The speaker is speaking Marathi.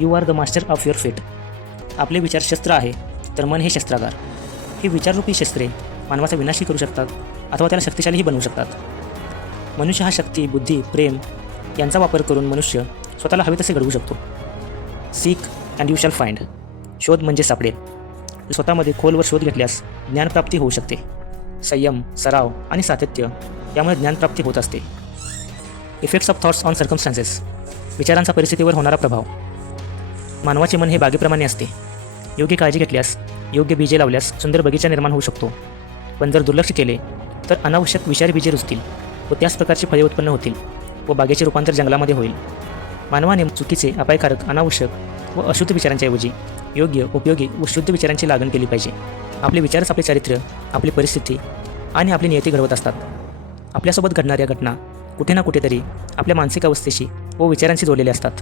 You are the master of your fate. आपले विचार शस्त्र आहे, तर मन हे शस्त्रागार. ही विचाररूपी शस्त्रे मानवाचा विनाशही करू शकतात अथवा त्याला शक्तिशालीही बनवू शकतात. मनुष्य हा शक्ती, बुद्धी, प्रेम यांचा वापर करून मनुष्य स्वतःला हवे तसे घडवू शकतो. Sick and you shall find. शोध म्हणजे सापडेल. स्वतःमध्ये खोलवर शोध घेतल्यास ज्ञानप्राप्ती होऊ शकते. संयम, सराव आणि सातत्य यामुळे ज्ञानप्राप्ती होत असते. Effects of thoughts on circumstances. विचारांचा परिस्थितीवर होणारा प्रभाव. मानवाचे मन हे बागेप्रमाणे असते. योग्य काळजी घेतल्यास, योग्य बीजे लावल्यास सुंदर बगीचा निर्माण होऊ शकतो. पण जर दुर्लक्ष केले तर अनावश्यक विषारी बीजे रुजतील व त्याच प्रकारची फळे उत्पन्न होतील व बागेचे रूपांतर जंगलामध्ये होईल. मानवाने चुकीचे, अपायकारक, अनावश्यक व अशुद्ध विचारांच्याऐवजी योग्य, उपयोगी व शुद्ध विचारांची लागण केली पाहिजे. आपले विचारच आपले चारित्र्य, आपली परिस्थिती आणि आपली नियती घडवत असतात. आपल्यासोबत घडणाऱ्या घटना कुठे ना कुठेतरी आपल्या मानसिक अवस्थेशी व विचारांशी जोडलेल्या असतात.